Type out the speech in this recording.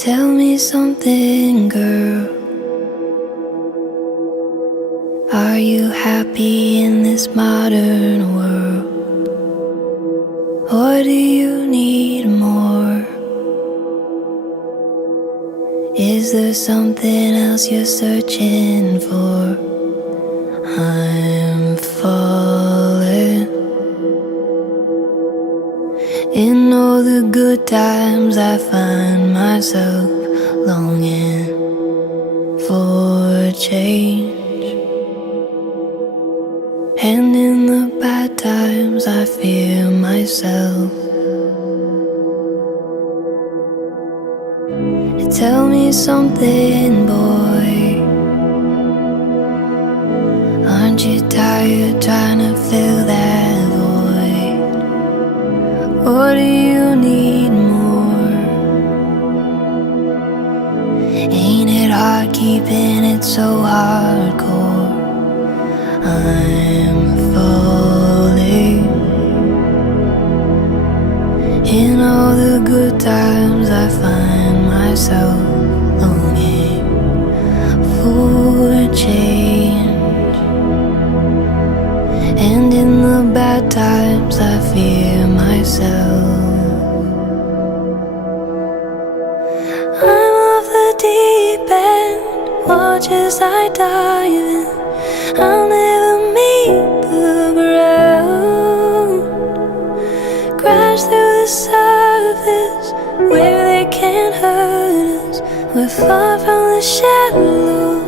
Tell me something, girl. Are you happy in this modern world? Or do you need more? Is there something else you're searching for? I'm falling. In all the good times I find myself longing for change. And in the bad times I fear myself. Tell me something, boy. Aren't you tired trying to fill that void? Or do you need more? Ain't it hard keeping it so hardcore? I'm falling. In all the good times I find myself longing for change. And in the bad times I fear myself. I'm off the deep end, watch as I dive in. I'll never meet the ground. Crash through the surface where they can't hurt us. We're far from the shallow.